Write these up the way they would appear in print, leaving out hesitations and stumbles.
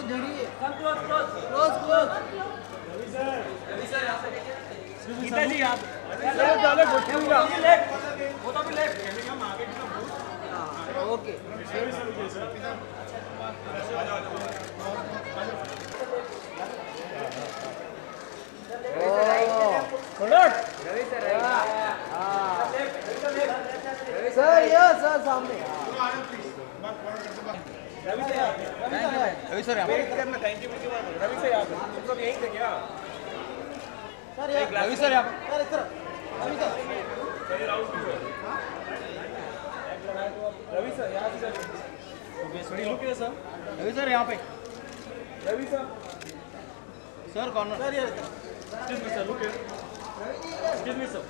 वो घड़ी है। Close close. गीता जी आप वो तो भी लेफ्ट ओके। सर ये सर सामने। रवि सर यहाँ पे थैंक यू रवि सर यहाँ पे तुम सब यहीं थे क्या सर ये रवि सर यहाँ पे सर इधर रवि सर रवि सर यहाँ से सर लुक है सर रवि सर यहाँ पे रवि सर कॉर्नर सर ये एक्सक्यूज मी सर लुक है एक्सक्यूज मी सर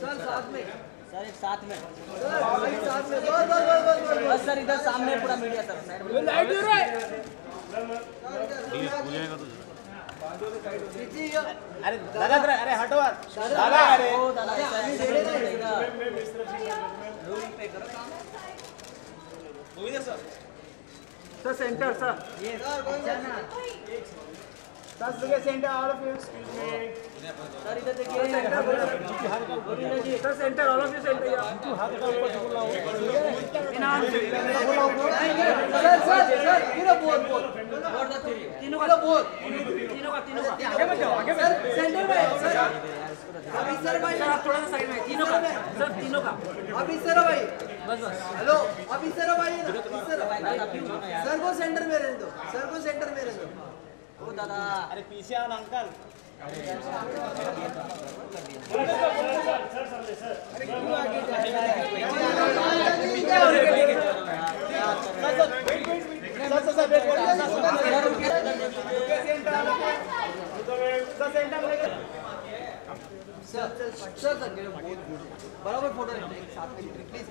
सर साथ में सर एक साथ में साथ में बस बस सर इधर सामने पूरा मीडिया सर साइड में लाइट हो रहा है। अरे दादा अरे हटो दादा अरे ओ दादा रूम पे करो काम सर सेंटर सर ये sir look centre all of you excuse me sir इधर देखिए sir centre all of you centre या हाथ का ऊपर झुकना हो सर पूरा बोल तीनों पूरा का बोल तीनों का आगे मत जाओ आगे मत सर सेंटर में सर अभी सर भाई सर आप थोड़ा सा साइड में तीनों का सर तीनों का अभी सर भाई बस बस हेलो अभी सर भाई सर को सेंटर में रहने दो सर को सेंटर में रहने दो। ओ दादा अरे पीछे आना अंकल सर बराबर फोटो लेते हैं साथ में प्लीज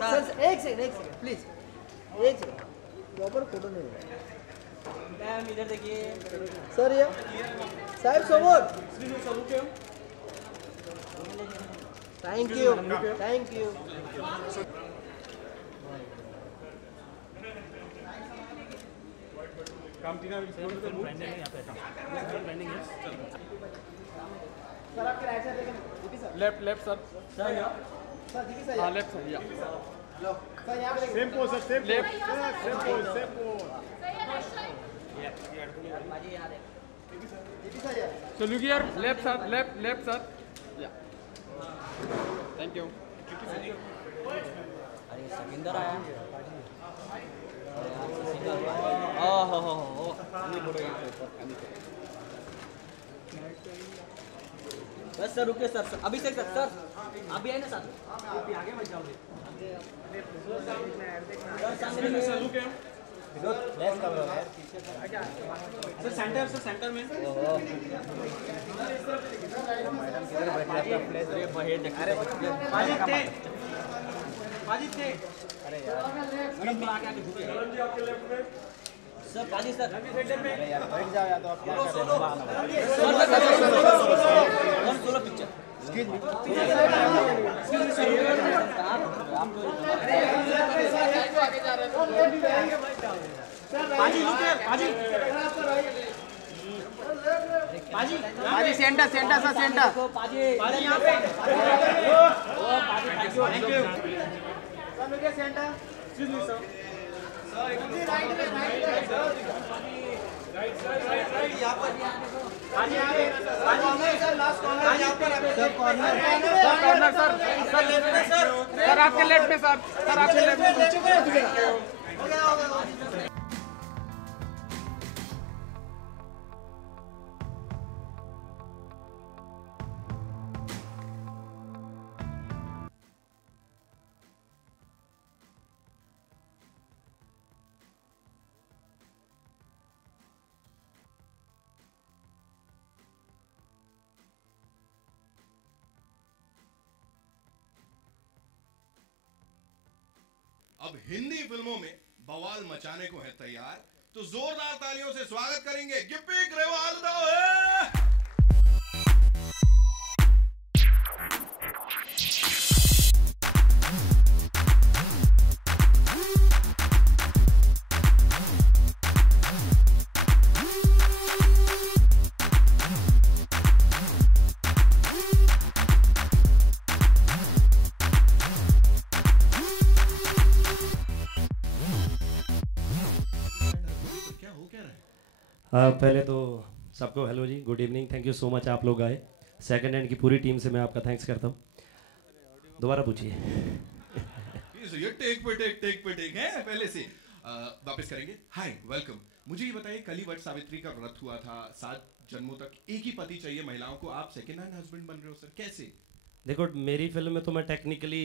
सर एक सेकंड प्लीज एक सेकंड प्रॉपर फोटो नहीं है। मैम इधर देखिए सर ये साहब समोर थैंक यू सर आपके राइट साइड देखें लेफ्ट सर सर दिखी सर हाँ लेफ्ट सर या लो सर यहाँ पे same pose sir same left same pose बाजी याद है दिखी सर ये So look here, left sir, left sir. Yeah. Thank you. अरे सकिंदर आया हो बस सर रुके सर अभिषेक सर सर अभी आए ना साथ आगे मत जाओ सर सामने में सर लुक सर सेंटर में अरे यार बुला के आके झुके सर पाजी सर अरे यार बैठ जाओ या तो आप क्या सोलो पिक्चर पाजी सेंटर सर सेंटर पाजी यहाँ पे thank you sir look centre excuse me sir sir आपके लेफ्ट में सर आपके लेफ्ट में अब हिंदी फिल्मों में बवाल मचाने को है तैयार तो जोरदार तालियों से स्वागत करेंगे गिप्पी ग्रेवाल का। पहले तो सबको हेलो जी, good evening, thank you so much आप लोग आए। सेकंड हैंड की पूरी टीम से मैं आपका थैंक्स करता हूँ। दोबारा पूछिए। ये टेक पे टेक है पहले से। वापस करेंगे। Hi welcome. मुझे ये बताइए, कल ही वट सावित्री का व्रत हुआ था, 7 जन्मों तक एक ही पति चाहिए महिलाओं को, आप सेकंड हैंड हस्बैंड बन रहे हो सर, कैसे? देखो मेरी फिल्म में तो मैं टेक्निकली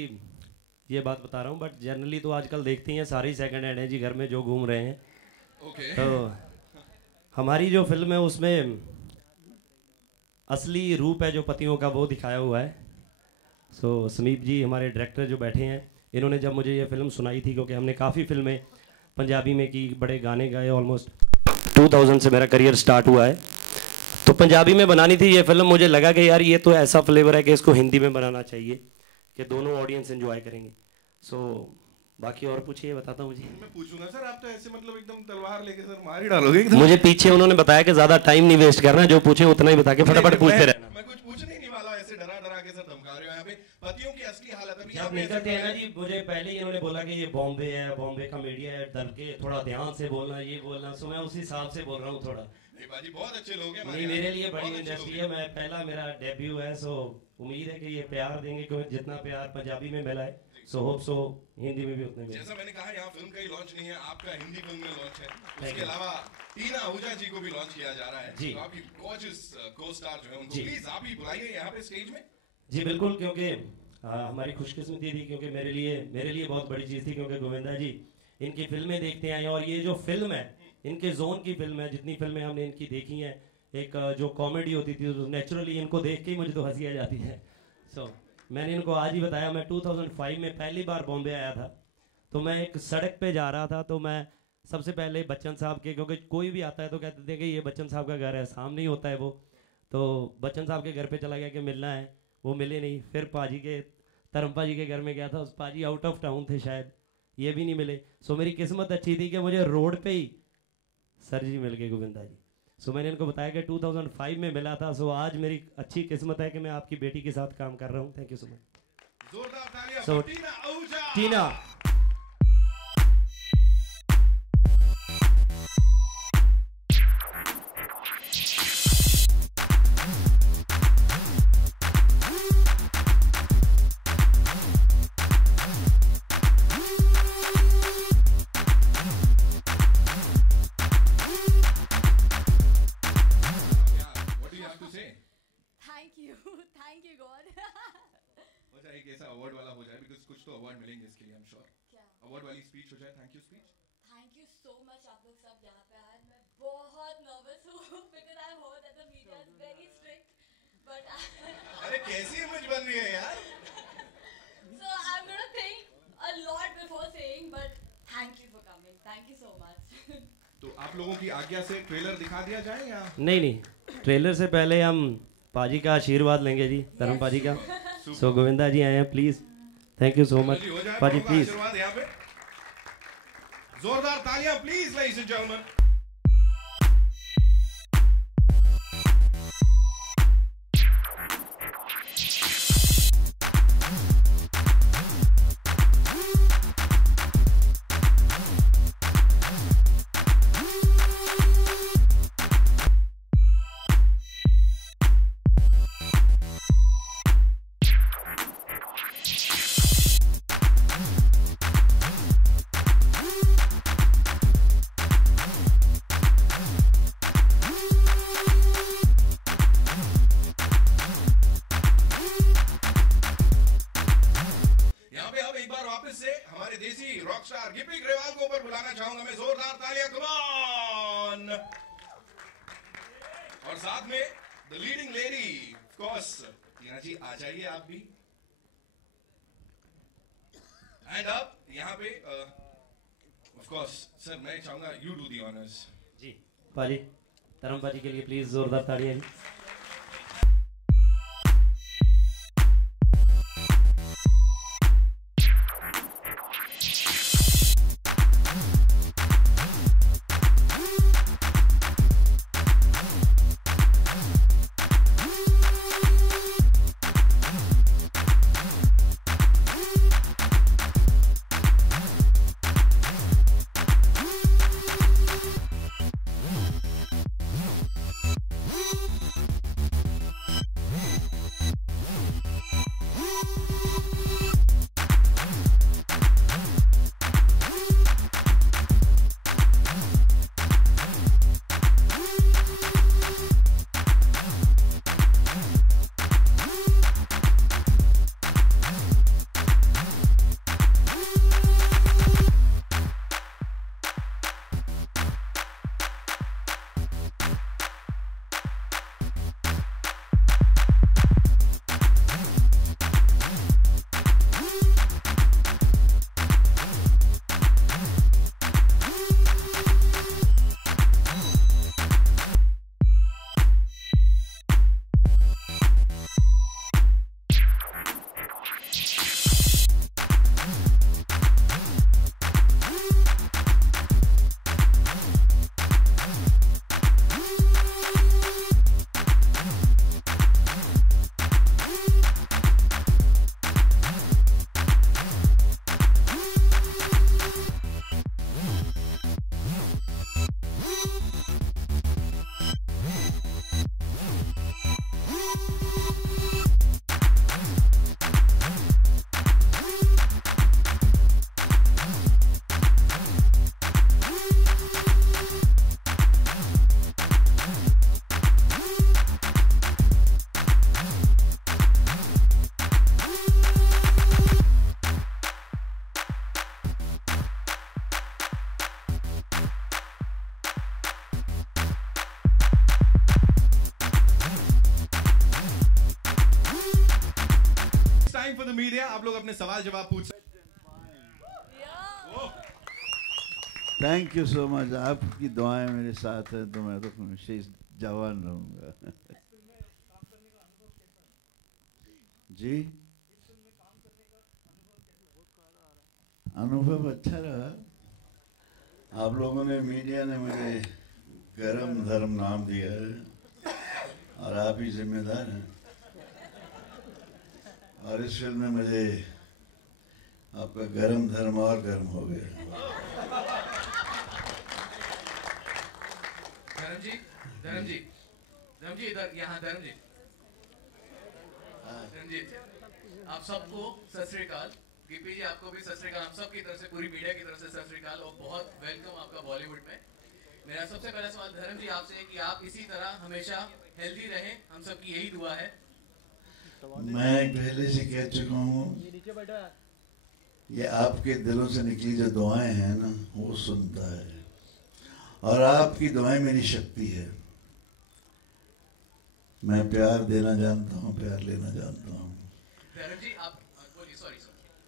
ये बात बता रहा हूँ, बट जनरली तो आजकल देखती हैं सारी सेकंड हैंड है जी, घर में जो घूम रहे हैं। ओके। तो हमारी जो फिल्म है उसमें असली रूप है जो पतियों का वो दिखाया हुआ है। सो समीप जी हमारे डायरेक्टर जो बैठे हैं, इन्होंने जब मुझे ये फिल्म सुनाई थी, क्योंकि हमने काफ़ी फिल्में पंजाबी में की, बड़े गाने गाए, ऑलमोस्ट 2000 से मेरा करियर स्टार्ट हुआ है, तो पंजाबी में बनानी थी ये फिल्म। मुझे लगा कि यार ये तो ऐसा फ्लेवर है कि इसको हिंदी में बनाना चाहिए कि दोनों ऑडियंस एंजॉय करेंगे। सो बाकी और पूछिए, बताता हूँ। मुझे मैं पूछूंगा सर, आप तो ऐसे मतलब एकदम तलवार लेके सर मार ही डालोगे एकदम। मुझे पीछे उन्होंने बताया कि ज्यादा टाइम नहीं वेस्ट करना, जो पूछे उतना ही बता के फटाफट पूछते रहना। मैं कुछ पूछने नहीं वाला, ऐसे डरा डरा के सर धमका रहे हो। यहाँ पे पतियों की असली हालत अभी जब निकलते हैं ना जी, मुझे पहले ही इन्होंने बोला कि ये बॉम्बे है, बॉम्बे का मीडिया है, डर के थोड़ा ध्यान से बोलना, ये बोलना, सो मैं उसी हिसाब से बोल रहा हूँ थोड़ा। नहीं बाजी, बहुत अच्छे लोग हैं नहीं, मेरे लिए बड़ी इंडस्ट्री है, मैं पहला मेरा डेब्यू है, सो उम्मीद है कि ये प्यार देंगे, क्योंकि जितना प्यार पंजाबी में मिला है सो होप सो हिंदी में भी उतने मिले। जैसा मैंने कहा, यहाँ फिल्म का ही लॉन्च नहीं है, आपका हिंदी फिल्म में लॉन्च है। उसके अलावा टीना आहूजा जी को भी लॉन्च किया जा रहा है जी। तो आपकी गॉर्जियस को-स्टार जो है उनको प्लीज आप ही बुलाइए यहाँ पे स्टेज में। जी बिल्कुल, क्योंकि हमारी खुशकिस्मती थी, क्योंकि मेरे लिए बहुत बड़ी चीज़ थी, क्योंकि गोविंदा जी इनकी फिल्में देखते हैं, और ये जो फिल्म है इनके जोन की फिल्म है। जितनी फिल्में हमने इनकी देखी हैं, एक जो कॉमेडी होती थी, तो नेचुरली इनको देख के ही मुझे तो हंसी आ जाती है। सो मैंने इनको आज ही बताया, मैं 2005 में पहली बार बॉम्बे आया था, तो मैं एक सड़क पे जा रहा था, तो मैं सबसे पहले बच्चन साहब के, क्योंकि कोई भी आता है तो कहते थे कि ये बच्चन साहब का घर है, सामने ही होता है वो, तो बच्चन साहब के घर पे चला गया कि मिलना है, वो मिले नहीं। फिर पाजी के, धर्मपा जी के घर में गया था, उस पाजी आउट ऑफ टाउन थे शायद, ये भी नहीं मिले। सो मेरी किस्मत अच्छी थी कि मुझे रोड पे ही सर जी मिल गए, गोविंदा जी। सो मैंने इनको बताया कि 2005 में मिला था। सो आज मेरी अच्छी किस्मत है कि मैं आपकी बेटी के साथ काम कर रहा हूँ। Thank you so much. जोरदार तालियां टीना आहूजा। टीना थैंक यू गॉड। हो जाए एक ऐसा अवार्ड वाला हो जाए, बिकॉज़ कुछ तो अवार्ड मिलेंगे इसके लिए, आई एम श्योर। क्या अवार्ड वाली स्पीच हो जाए, thank you speech. Thank you so much आप लोग सब यहाँ पे आए। मैं बहुत नर्वस हूँ because I heard that the media is very strict, but अरे कैसी इमेज बन रही है यार। So I am gonna think a lot before saying, but thank you for coming, thank you so much. तो आप लोगों की आज्ञा से ट्रेलर दिखा दिया जाए या नहीं, ट्रेलर से पहले हम पाजी का आशीर्वाद लेंगे जी, धर्म पाजी का। सो गोविंदा जी आए हैं, please. Thank you so much पाजी, प्लीज। आशीर्वाद यहाँ पे जोरदार तालियां please ladies and gentleman. Rockstar Gippy Grewal को ऊपर बुलाना चाहूंगा मैं, जोरदार तालियां, कम ऑन। और साथ में the leading lady of course, Tina ji आ जाइए आप भी। एंड अब यहाँ पे ऑफ कोर्स सर, मैं चाहूंगा यू डू दी ऑनर्स। जी पाजी, धर्म पाजी के लिए प्लीज जोरदार तालियां जी। टाइम फॉर द मीडिया, आप लोग अपने सवाल जवाब पूछ सकते। Thank you so much. आपकी दुआएं मेरे साथ हैं तो मैं तो हमेशा जवान रहूंगा। जी, अनुभव अच्छा रहा। आप लोगों ने, मीडिया ने मुझे गरम धर्म नाम दिया है और आप ही जिम्मेदार हैं। और इस फिल्म में मुझे आपका गरम धर्म और गर्म हो गया। धर्म जी इधर, यहाँ धर्म जी, आप सबको सत श्री अकाल। गिप्पी जी आपको भी सत श्री अकाल। हम सब की तरफ से, पूरी मीडिया की तरफ से सत श्री अकाल और बहुत वेलकम आपका बॉलीवुड में। मेरा सबसे पहला सवाल धर्म जी आपसे है कि आप इसी तरह हमेशा हेल्दी रहें, हम सब की यही दुआ है। मैं पहले से कह चुका हूँ, ये आपके दिलों से निकली जो दुआएं हैं ना, वो सुनता है और आपकी दुआएं मेरी शक्ति है। मैं प्यार देना जानता हूँ, प्यार लेना जानता हूँ। धर्म जी आप बोलिए। सॉरी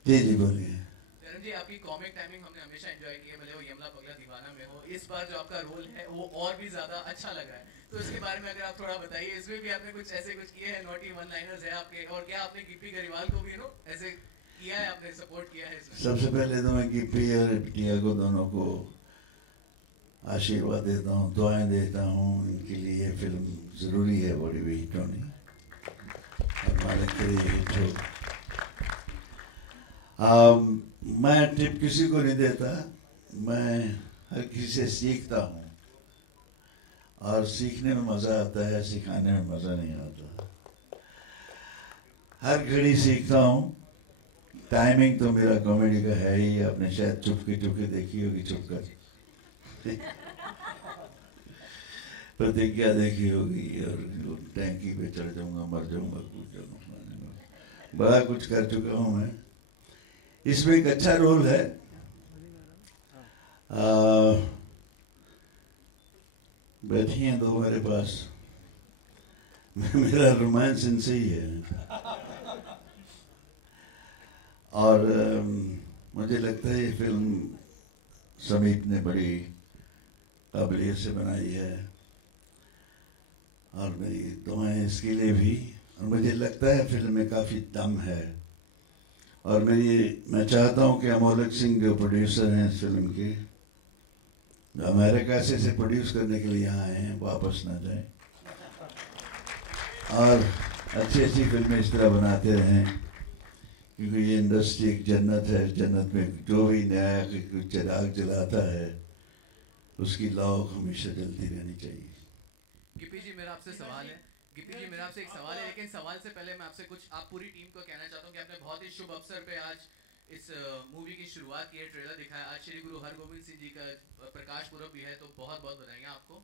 जी बोलिए। धर्म जी आपकी कॉमिक टाइमिंग हमने हमेशा एंजॉय की है, भले वो यमला पगला दीवाना में हो। इस बार जो आपका रोल है वो और भी ज्यादा अच्छा लग रहा है, तो इसके बारे में अगर आप थोड़ा बताइए। इसमें भी आपने कुछ ऐसे कुछ किए हैं, नॉटी वन लाइनर्स है आपके, और क्या आपने गिप्पी गरीवाल को भी ऐसे किया है, आपने सपोर्ट किया है इसमें? सबसे पहले तो मैं गिप्पी और टियागो दोनों को आशीर्वाद देता हूँ, दुआएं देता हूँ। इनके लिए ये फिल्म ज़रूरी है, बड़ी भी हिट होनी, और मालिक के लिए हिट हो। मैं टिप किसी को नहीं देता, मैं हर किसी से सीखता हूँ और सीखने में मज़ा आता है, सिखाने में मज़ा नहीं आता। हर घड़ी सीखता हूँ। टाइमिंग तो मेरा कॉमेडी का है ही, आपने शायद चुपके चुपके देखी होगी, चुपकर प्रतिज्ञा देखी होगी, और टैंकी पे चढ़ जाऊंगा, मर जाऊंगा, कूद जाऊंगा, बड़ा कुछ कर चुका हूँ मैं। इसमें एक अच्छा रोल है। बैठी हैं दो मेरे पास, मेरा रोमांस इनसे ही है। और मुझे लगता है ये फिल्म समीप ने बड़ी काबिलियत से बनाई है और मेरी दुआएं इसके लिए भी। और मुझे लगता है फिल्म में काफ़ी दम है और मैं चाहता हूं कि अमोलक सिंह जो प्रोड्यूसर हैं इस फिल्म के, जो अमेरिका से इसे प्रोड्यूस करने के लिए यहाँ आए हैं, वापस ना जाएं और अच्छी अच्छी फिल्में इस तरह बनाते रहें, क्योंकि ये इंडस्ट्री एक जन्नत है। जन्नत में जो भी नया चिराग जलाता है उसकी लौ हमेशा जलती रहनी चाहिए। गिप्पी जी मेरा आपसे सवाल है, गिप्पी जी मेरा आपसे एक सवाल है, लेकिन सवाल से पहले मैं आपसे कुछ, आप पूरी टीम को कहना चाहता हूँ कि आपने बहुत ही शुभ अवसर पे आज इस मूवी की शुरुआत की है, ट्रेलर दिखाया। आज श्री गुरु हरगोविंद सिंह जी का प्रकाश पुरब भी है, तो बहुत बहुत बधाई आपको।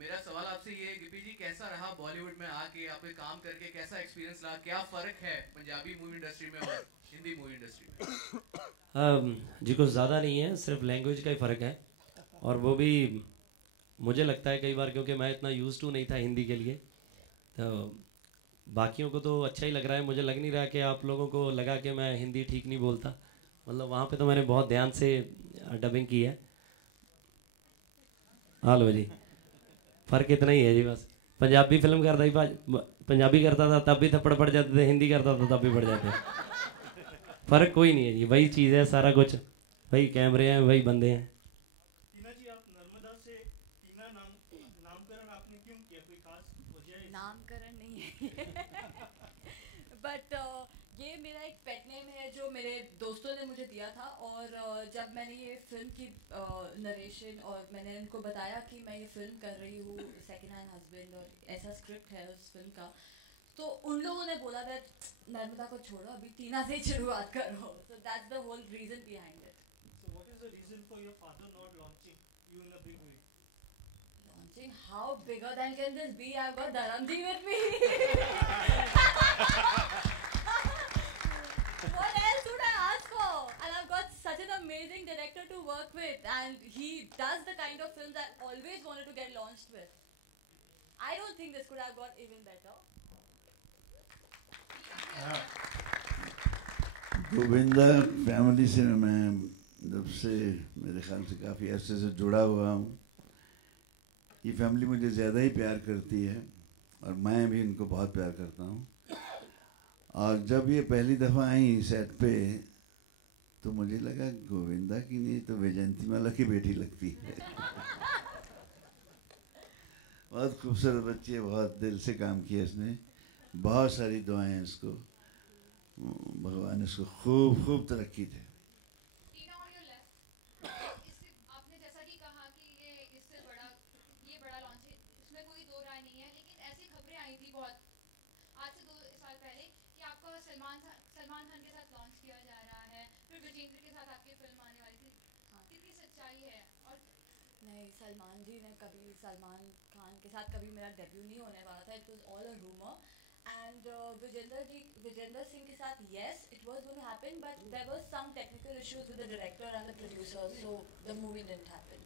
मेरा सवाल आपसे ये है गिप्पी जी, कैसा रहा बॉलीवुड में आके आपके काम करके, कैसा एक्सपीरियंस रहा, क्या फ़र्क है पंजाबी मूवी इंडस्ट्री में और हिंदी मूवी इंडस्ट्री में? जी कुछ ज़्यादा नहीं है, सिर्फ लैंग्वेज का ही फ़र्क है और वो भी मुझे लगता है कई बार, क्योंकि मैं इतना यूज़ टू नहीं था हिंदी के लिए, तो बाकियों को तो अच्छा ही लग रहा है। मुझे लग नहीं रहा कि आप लोगों को लगा कि मैं हिंदी ठीक नहीं बोलता, मतलब वहाँ पे तो मैंने बहुत ध्यान से डबिंग की है। हालो जी, फ़र्क इतना ही है जी बस। पंजाबी फिल्म करता ही पंजाबी करता था तब भी थप्पड़ पड़ जाते थे, हिंदी करता था तब भी पड़ जाते। फ़र्क कोई नहीं है जी, वही चीज़ है, सारा कुछ वही कैमरे हैं, वही बंदे हैं। नामकरण नहीं है बट ये मेरा एक पेट नेम है जो मेरे दोस्तों ने मुझे दिया था। और जब मैंने ये फिल्म की नरेशन और मैंने उनको बताया कि मैं ये फिल्म कर रही हूँ सेकंड हैंड हस्बैंड और ऐसा स्क्रिप्ट है उस फिल्म का, तो उन लोगों ने बोला दैट नर्मदा को छोड़ो, अभी टीना से ही शुरुआत करो। So that's the whole reason behind it. So what is the reason for your father not launching you in a big way? Launching? How bigger than can this be? I've got Dharamji with me. What else would I ask for? And I've got such an amazing director to work with, and he does the kind of films I always wanted to get launched with. I don't think this could have got even better. Govinda family से मैं जब से मेरे ख्याल से काफ़ी अरसे से जुड़ा हुआ हूँ। ये फैमिली मुझे ज़्यादा ही प्यार करती है और मैं भी इनको बहुत प्यार करता हूँ। और जब ये पहली दफ़ा आई सेट पे तो मुझे लगा गोविंदा की नहीं तो वैजयंतीमाला की बेटी लगती है। बहुत खूबसूरत बच्ची है, बहुत दिल से काम किया इसने, बहुत सारी दुआएं इसको, भगवान इसको खूब खूब तरक्की दे। आपने जैसा कि कहा कि ये बड़ा लॉन्च है, इसमें कोई दो राय नहीं है, लेकिन ऐसी खबरें आई थी बहुत आज से 2 साल पहले कि आपका सलमान खान के साथ लॉन्च किया जा रहा है, फिर विजेंद्र के साथ आपकी फिल्म आने वाली थी। हाँ, कितनी सच्चाई है? और नहीं, सलमान जी ने कभी सलमान खान के साथ कभी मेरा डेब्यू नहीं होने वाला था। It was all a rumour. And Vijender Singh के साथ yes, it was going to happen, but there were some technical issues with the director and the producer, so the movie didn't happen.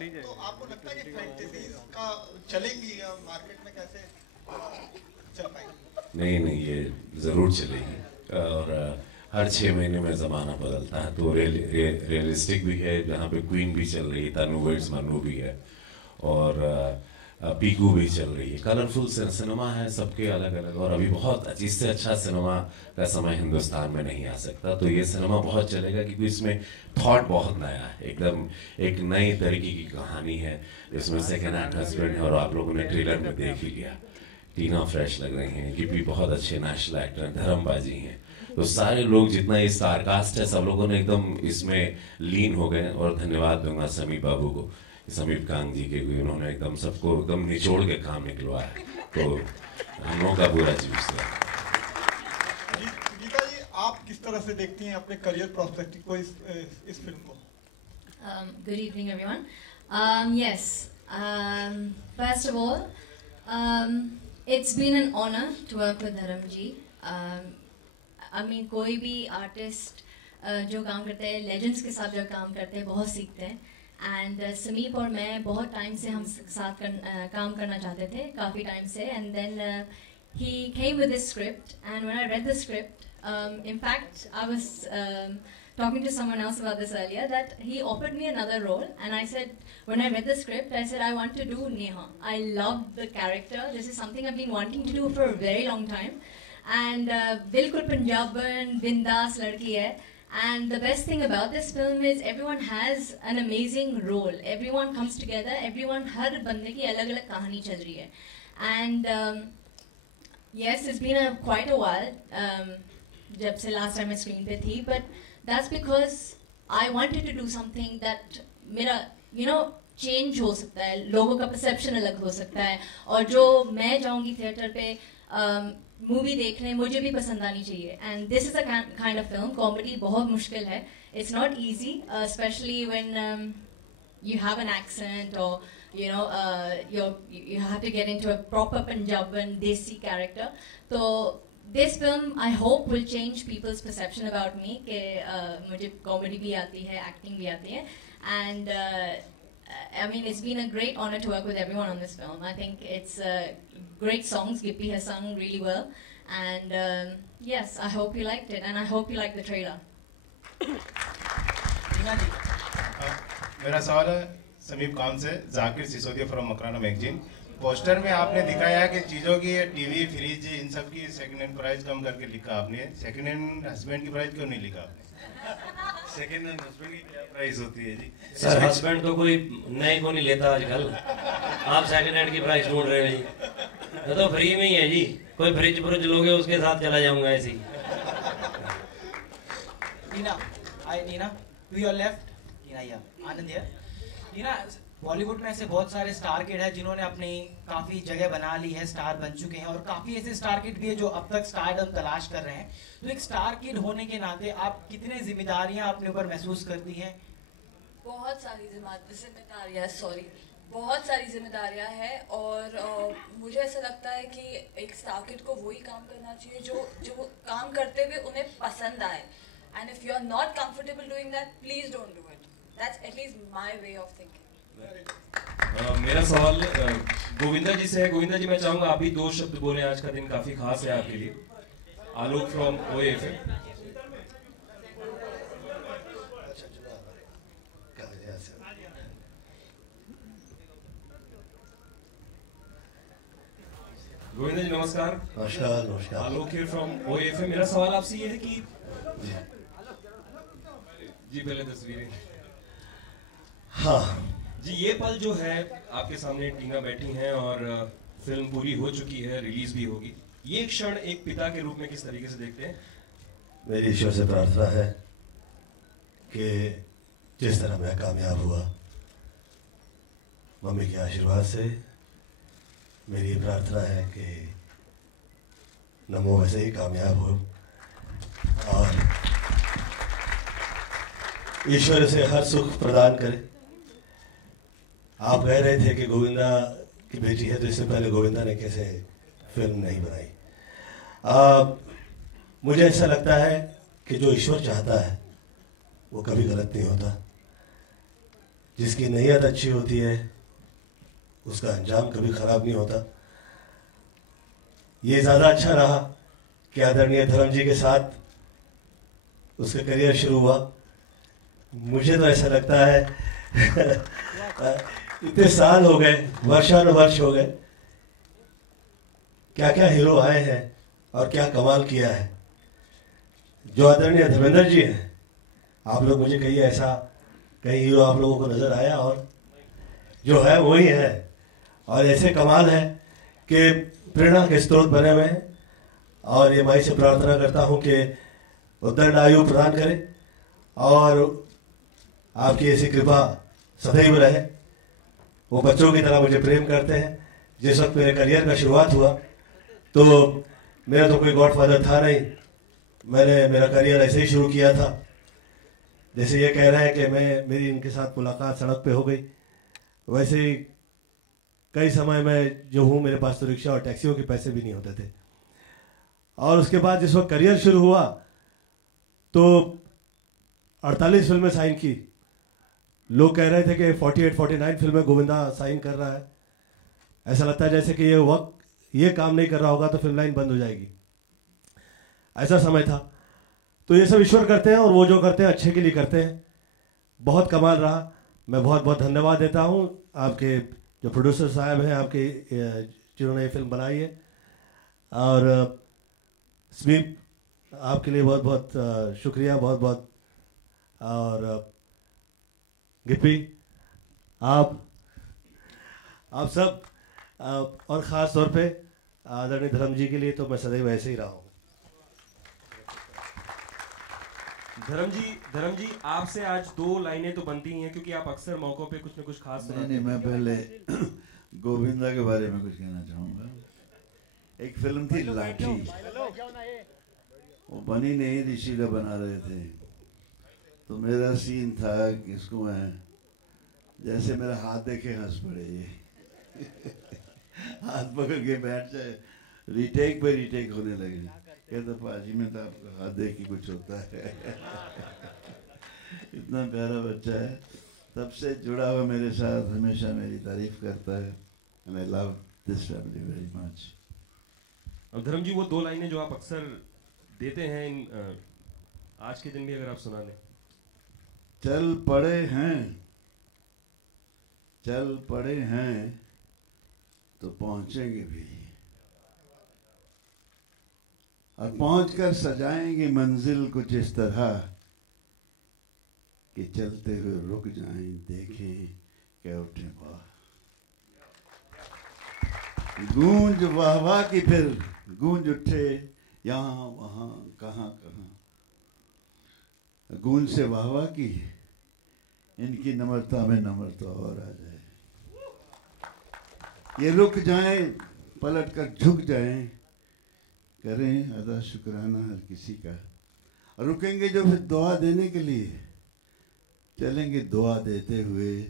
तो आपको लगता है कि fantasies का चलेंगी market में, कैसे चल पाएंगी? नहीं, ये ज़रूर चलेगी। और हर 6 महीने में ज़माना बदलता है, तो रियलिस्टिक भी है, जहाँ पे क्वीन भी चल रही है, तनु वेड्स मनु भी है, और पीकू भी चल रही है। कलरफुल सिनेमा है, सबके अलग अलग, और अभी बहुत इससे अच्छा सिनेमा का समय हिंदुस्तान में नहीं आ सकता। तो ये सिनेमा बहुत चलेगा क्योंकि इसमें थॉट बहुत नया है, एकदम एक नई तरीके की कहानी है, जिसमें सेकेंड हैंड हस्बैंड है, और आप लोगों ने ट्रेलर में देख ही लिया, टीना फ्रेश लग रही हैं, गिप्पी बहुत अच्छे नेशनल एक्टर हैं, धर्मबाजी हैं, तो सारे लोग जितना ये स्टार कास्ट है सब लोगों ने एकदम इसमें लीन हो गए। और धन्यवाद दूंगा समीप बाबू को, समीप कांग जी के, उन्होंने एकदम सबको एकदम निचोड़ के काम निकलवाया, तो हम लोगों का पूरा चूज है। गीता जी, आप किस तरह से देखती हैं अपने करियर प्रोस्पेक्टिव को इस फिल्म को? Good evening, everyone. Yes, first of all, it's been an honor to work with Dharam ji. I mean, कोई भी आर्टिस्ट जो काम करते हैं, लेजेंड्स के साथ जो काम करते हैं, बहुत सीखते हैं। एंड समीप और मैं बहुत टाइम से हम साथ काम करना चाहते थे, काफ़ी टाइम से। And then he came with this script, and when I read the script, in fact, I was talking to someone else about this earlier, that he offered me another role, and I said, when I read the script, I said, I want to do Neha. I love the character. This is something I've been wanting to do for a very long time. And बिल्कुल पंजाबन बिंदास लड़की है। And the best thing about this film is everyone has an amazing role. Everyone comes together. Everyone, हर बंदे की अलग अलग कहानी चल रही है। And yes, it's been quite a while जब से last time मैं screen पे थी, but that's because I wanted to do something that मेरा change हो सकता है, लोगों का perception अलग हो सकता है, और जो मैं जाऊँगी थिएटर पे मूवी देखने, मुझे भी पसंद आनी चाहिए। And this is a kind of film. Comedy बहुत मुश्किल है, it's not easy, specially when you have an accent, or you have to get into a proper Punjaban desi character. So this film, I hope, will change people's perception about me कि मुझे comedy भी आती है, acting भी आती है, and I mean, it's been a great honor to work with everyone on this film. I think it's great songs. Gippy has sung really well, and yes, I hope you liked it, and I hope you liked the trailer. मेरा सवाल है समीप कान से, Zakir Sisodia from Makrana magazine. Poster में आपने दिखाया है कि चीज़ों की, टीवी, फ्रिज, इन सब की सेकंड हैंड प्राइस कम करके लिखा आपने। सेकंड हैंड हस्बैंड की प्राइस क्यों नहीं लिखा आपने? सेकंड हैंड हस्बैंड की क्या प्राइस होती है जी? सर, हस्बैंड तो कोई नए को नहीं लेता आजकल, आप सेकंड हैंड की प्राइस ढूंढ रहे हैं जी। ये तो फ्री में ही है जी, कोई फ्रिज फ्रिज लोगे उसके साथ चला जाऊंगा ऐसे ही। नीना, to your left, आनंद है। नीना, बॉलीवुड में ऐसे बहुत सारे स्टार किड हैं जिन्होंने अपनी काफ़ी जगह बना ली है, स्टार बन चुके हैं, और काफ़ी ऐसे स्टार किड भी है जो अब तक स्टारडम तलाश कर रहे हैं। तो एक स्टार किड होने के नाते आप कितने जिम्मेदारियां अपने ऊपर महसूस करती हैं? बहुत सारी जिम्मेदारियां, सॉरी, बहुत सारी जिम्मेदारियां हैं, और मुझे ऐसा लगता है कि एक स्टार किड को वही काम करना चाहिए जो काम करते हुए उन्हें पसंद आए। And if you are not comfortable doing that, please don't do it. That's at least my way of thinking. मेरा सवाल गोविंदा जी से है। गोविंदा जी, मैं चाहूंगा आप भी 2 शब्द बोलें, आज का दिन काफी खास है आपके लिए। आलोक फ्रॉम OAFM। गोविंदा जी नमस्कार। नमस्कार। नमस्कार। आलोक हियर फ्रॉम OAFM। मेरा सवाल आपसे ये है कि जी पहले तस्वीरें। हाँ जी, ये पल जो है आपके सामने टीना बैठी हैं और फिल्म पूरी हो चुकी है, रिलीज भी होगी, ये क्षण एक पिता के रूप में किस तरीके से देखते हैं? मेरी ईश्वर से प्रार्थना है कि जिस तरह मैं कामयाब हुआ, मम्मी के आशीर्वाद से मेरी प्रार्थना है कि नमो वैसे ही कामयाब हो, और ईश्वर से हर सुख प्रदान करे। आप कह रहे थे कि गोविंदा की बेटी है, तो इससे पहले गोविंदा ने कैसे फिल्म नहीं बनाई? मुझे ऐसा लगता है कि जो ईश्वर चाहता है वो कभी गलत नहीं होता। जिसकी नीयत अच्छी होती है उसका अंजाम कभी ख़राब नहीं होता। ये ज़्यादा अच्छा रहा कि आदरणीय धर्म जी के साथ उसका करियर शुरू हुआ। मुझे तो ऐसा लगता है इतने साल हो गए, वर्षानुवर्ष हो गए, क्या क्या हीरो आए हैं और क्या कमाल किया है। जो आदरणीय धर्मेंद्र जी हैं, आप लोग मुझे कहिए ऐसा कहीं हीरो आप लोगों को नजर आया? और जो है वही है, और ऐसे कमाल है कि प्रेरणा के स्रोत बने हुए हैं। और ये माई से प्रार्थना करता हूं कि उद्दंड आयु प्रदान करे और आपकी ऐसी कृपा सदैव रहे। वो बच्चों की तरह मुझे प्रेम करते हैं। जिस वक्त मेरे करियर का शुरुआत हुआ तो मेरा तो कोई गॉडफादर था नहीं, मैंने मेरा करियर ऐसे ही शुरू किया था। जैसे ये कह रहा है कि मेरी इनके साथ मुलाकात सड़क पे हो गई, वैसे ही कई समय में जो हूँ मेरे पास तो रिक्शा और टैक्सियों के पैसे भी नहीं होते थे। और उसके बाद जिस वक्त करियर शुरू हुआ तो 48 फिल्में साइन की। लोग कह रहे थे कि 48-49 फिल्में गोविंदा साइन कर रहा है। ऐसा लगता है जैसे कि ये काम नहीं कर रहा होगा तो फिल्म लाइन बंद हो जाएगी, ऐसा समय था। तो ये सब ईश्वर करते हैं और वो जो करते हैं अच्छे के लिए करते हैं। बहुत कमाल रहा। मैं बहुत बहुत धन्यवाद देता हूँ आपके जो प्रोड्यूसर साहब हैं, आपके जिन्होंने ये फिल्म बनाई है। और स्मीप आपके लिए बहुत बहुत शुक्रिया, बहुत बहुत। और गिप्पी, आप सब, और ख़ास तौर पे आदरणीय धर्म जी के लिए तो मैं सदैव ऐसे ही रहा हूँ। धर्म जी आपसे आज 2 लाइनें तो बनती ही हैं, क्योंकि आप अक्सर मौकों पे कुछ न कुछ खास नहीं, मैं पहले गोविंदा के बारे में कुछ कहना चाहूँगा। एक फिल्म थी लाठी, वो बनी नहीं, ऋषिला बना रहे थे। तो मेरा सीन था कि इसको मैं, जैसे मेरा हाथ देखे हंस पड़े ये हाथ पकड़ के बैठ जाए, रीटेक पे रीटेक होने लगे। कहता पाजी में तो आपका हाथ देख के कुछ होता है इतना प्यारा बच्चा है, तब से जुड़ा हुआ मेरे साथ, हमेशा मेरी तारीफ करता है। And I love this family very much. और धर्म जी, वो 2 लाइनें जो आप अक्सर देते हैं आज के दिन भी अगर आप सुना दें। चल पड़े हैं तो पहुंचेंगे भी, और पहुंचकर सजाएंगे मंजिल कुछ इस तरह कि चलते हुए रुक जाएं, देखें क्या उठे वाह। गूंज वाह वाह की फिर गूंज उठे यहाँ वहां कहां कहां। गूंज से वाह वाह की, इनकी नम्रता में नम्रता और आ जाए। ये रुक जाएं, पलट कर झुक जाएं, करें अदा शुक्राना हर किसी का। रुकेंगे जो फिर दुआ देने के लिए, चलेंगे दुआ देते हुए।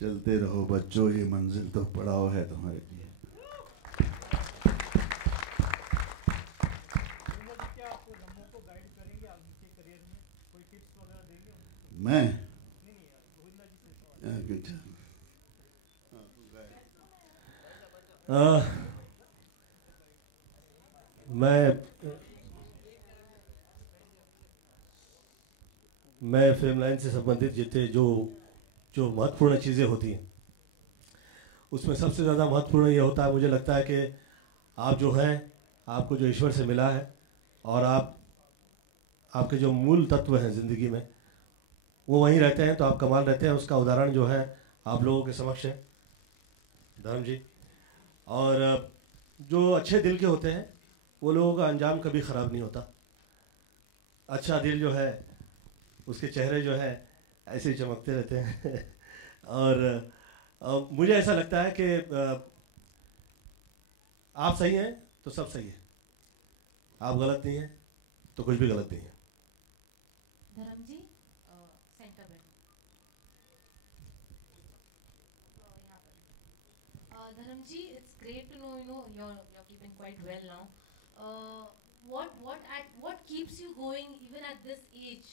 चलते रहो बच्चों, ये मंजिल तो पड़ाव है तुम्हारे लिए। मैं मैं फिल्म लाइन से संबंधित जितने जो महत्वपूर्ण चीज़ें होती हैं, उसमें सबसे ज़्यादा महत्वपूर्ण ये होता है, मुझे लगता है कि आप जो हैं, आपको जो ईश्वर से मिला है और आपके जो मूल तत्व हैं ज़िंदगी में वो वहीं रहते हैं, तो आप कमाल रहते हैं। उसका उदाहरण जो है आप लोगों के समक्ष है धर्म जी। और जो अच्छे दिल के होते हैं वो लोगों का अंजाम कभी ख़राब नहीं होता। अच्छा दिल जो है उसके चेहरे जो है ऐसे ही चमकते रहते हैं और मुझे ऐसा लगता है कि आप सही हैं तो सब सही है, आप गलत नहीं हैं तो कुछ भी गलत नहीं है। धर्म जी सेंटर बैठो। धर्म जी, it's great to know you're keeping quite well now. What keeps you going even at this age?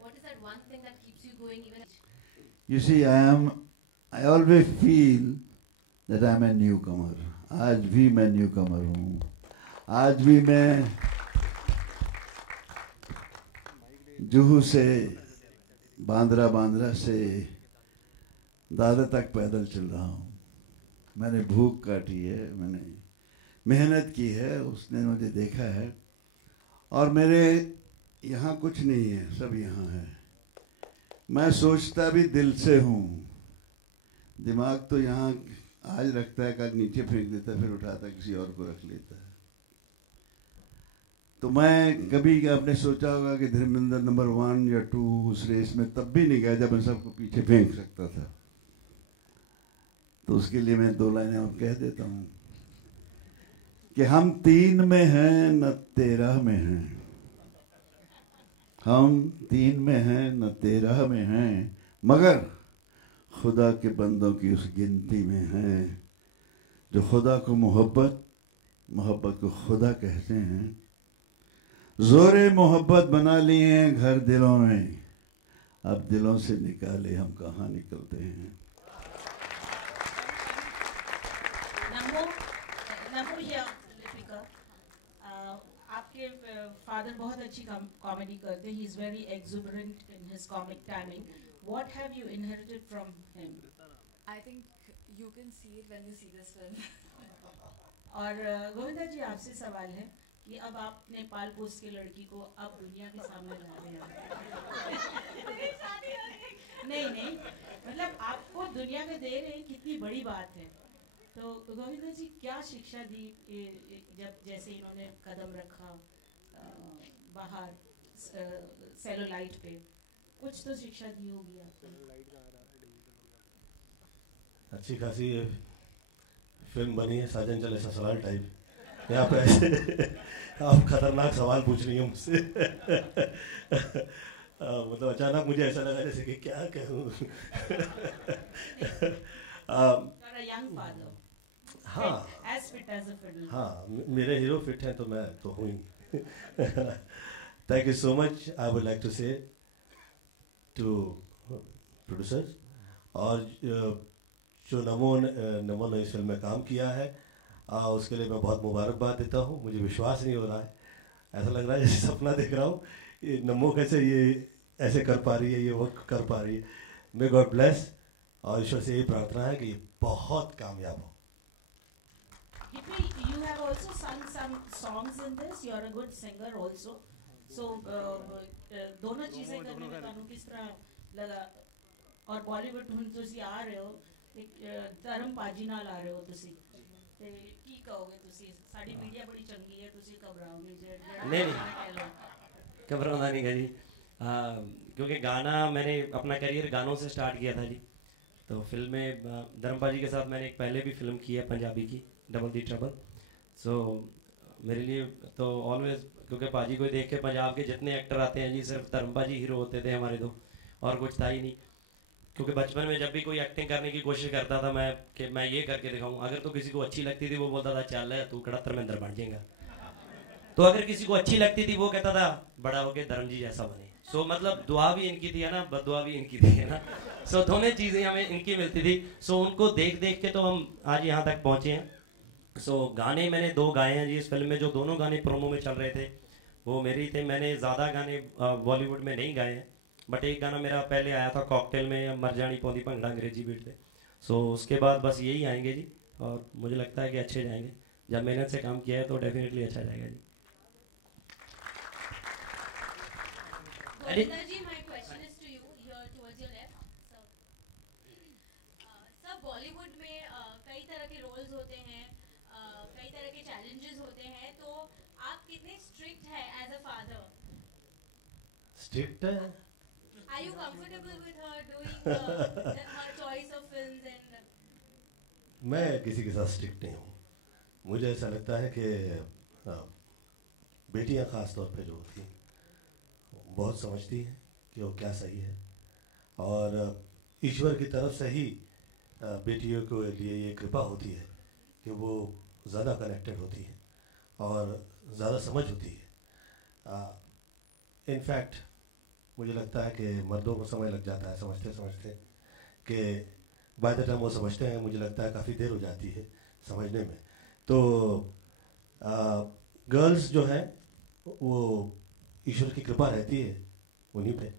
What is that one thing that keeps you going even? You see, I always feel that I'm a newcomer. आज भी मैं newcomer हूँ. आज भी मैं जुहू से बांद्रा से दादर तक पैदल चल रहा हूँ. मैंने भूख काटी है, मैंने मेहनत की है, उसने मुझे देखा है. और मेरे यहाँ कुछ नहीं है, सब यहाँ है. मैं सोचता भी दिल से हूँ. दिमाग तो यहाँ आज रखता है, कल नीचे फेंक देता है, फिर उठाता है, किसी और को रख लेता है. तो मैं कभी आपने सोचा होगा कि धर्मेंद्र नंबर 1 या 2 उस रेस में तब भी नहीं गया जब मैं सबको पीछे फेंक सकता था. तो उसके लिए मैं 2 लाइनें और कह देता हूँ कि हम 3 में हैं न 13 में हैं. हम 3 में हैं न 13 में हैं, मगर खुदा के बंदों की उस गिनती में हैं जो खुदा को मोहब्बत को खुदा कहते हैं. जोरे मोहब्बत बना लिए हैं घर दिलों में, अब दिलों से निकाले हम कहाँ निकलते हैं. आपके फादर बहुत अच्छी कॉमेडी करते हैं. He is very exuberant in his comic timing. What have you inherited from him? I think you can see it when you see this film. और गोविंदा जी, आपसे सवाल है कि अब आप नेपाल पोस्ट की लड़की को अब दुनिया के सामने ला रहे हैं. नहीं, मतलब आपको दुनिया में दे रहे हैं, कितनी बड़ी बात है. तो गोविंदा जी, क्या शिक्षा दी जब जैसे इन्होंने कदम रखा बाहर सेलुलाइट पे? कुछ तो शिक्षा दी होगी आपको. अच्छी खासी फिल्म बनी है, साजन चले ससुराल टाइप. यहाँ पे ऐसे आप खतरनाक सवाल पूछ रही हैं मुझसे. मतलब अचानक मुझे ऐसा लगा जैसे कि क्या कहूँ. हाँ, हाँ, मेरे हीरो फिट हैं तो मैं तो हूँ ही. Thank you so much. I would like to say to producers और जो नमो ने इस फिल्म में काम किया है, उसके लिए मैं बहुत मुबारकबाद देता हूँ. मुझे विश्वास नहीं हो रहा है, ऐसा लग रहा है जैसे सपना देख रहा हूँ. ये नमो कैसे ये ऐसे कर पा रही है, ये वर्क कर पा रही है. May God bless. और ईश्वर से यही प्रार्थना है कि ये बहुत कामयाब हो. You have also sung some songs in this. You are a good singer also. So दोनों चीजें करने में ਤੁਹਾਨੂੰ किस तरह लगा? और बॉलीवुड ਹੁਣ ਤੁਸੀਂ ਆ ਰਹੇ ਹੋ, ਧਰਮ ਪਾਜੀ ਨਾਲ ਆ ਰਹੇ ਹੋ ਤੁਸੀਂ, ਤੇ ਕੀ ਕਹੋਗੇ ਤੁਸੀਂ? ਸਾਡੀ ਮੀਡੀਆ ਬੜੀ ਚੰਗੀ ਹੈ, ਤੁਸੀਂ ਘਬਰਾਓਗੇ ਜਿਹੜਾ नहीं घबराना नहीं है जी. क्योंकि गाना मैंने अपना करियर गानों से स्टार्ट किया था जी. तो फिल्म में धर्मपाल जी के साथ मैंने एक पहले भी फिल्म की है पंजाबी की, डबल दी ट्रबल. सो मेरे लिए तो ऑलवेज, क्योंकि पाजी को देख के पंजाब के जितने एक्टर आते हैं जी, सिर्फ धर्मपाल जी हीरो होते थे हमारे तो, और कुछ था ही नहीं. क्योंकि बचपन में जब भी कोई एक्टिंग करने की कोशिश करता था मैं कि मैं ये करके दिखाऊं, अगर तो किसी को अच्छी लगती थी वो बोलता था चल तू कड़ा धर्मेंद्र बन जाएगा. तो अगर किसी को अच्छी लगती थी वो कहता था बड़ा होके धर्म जी जैसा बने. सो मतलब दुआ भी इनकी थी है ना, बददुआ भी इनकी थी है ना. सो दोनों चीज़ें हमें इनकी मिलती थी. सो उनको देख देख के तो हम आज यहाँ तक पहुँचे हैं. सो गाने मैंने 2 गाए हैं जी इस फिल्म में. जो दोनों गाने प्रोमो में चल रहे थे वो मेरे ही थे. मैंने ज़्यादा गाने बॉलीवुड में नहीं गाए हैं, बट एक गाना मेरा पहले आया था कॉकटेल में, मर जानी पौंदी भंगड़ा अंग्रेजी बीट पे. सो उसके बाद बस यही आएंगे जी, और मुझे लगता है कि अच्छे जाएंगे. जब मेहनत से काम किया है तो डेफिनेटली अच्छा जाएगा जी. जी, my question is to you here towards your left. Sir, Bollywood में कई तरह के रोल्स होते हैं, कई तरह के चैलेंजेस होते हैं, तो आप कितने स्ट्रिक्ट है एज अ फादर? स्ट्रिक्ट है. Are you comfortable with her doing her choice of films and? मैं किसी के साथ स्ट्रिक्ट नहीं हूँ. मुझे ऐसा लगता है कि बेटियाँ ख़ास तौर पे जो होती हैं बहुत समझती हैं कि वो क्या सही है, और ईश्वर की तरफ से ही बेटियों के लिए ये कृपा होती है कि वो ज़्यादा कनेक्टेड होती हैं और ज़्यादा समझ होती है. इनफैक्ट मुझे लगता है कि मर्दों को समय लग जाता है समझते समझते, कि बाय द टाइम वो समझते हैं मुझे लगता है काफ़ी देर हो जाती है समझने में। तो गर्ल्स जो है वो ईश्वर की कृपा रहती है उन्हीं पे,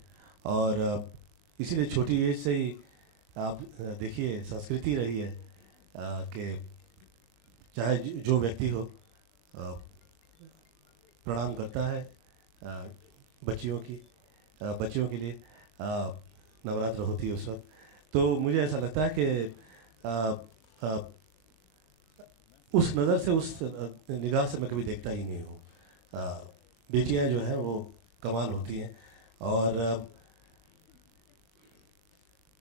और इसीलिए छोटी एज से ही आप देखिए संस्कृति रही है कि चाहे जो व्यक्ति हो प्रणाम करता है बच्चियों के लिए नवरात्र होती है उस वक्त। तो मुझे ऐसा लगता है कि उस नज़र से उस निगाह से मैं कभी देखता ही नहीं हूँ। बेटियां जो हैं वो कमाल होती हैं, और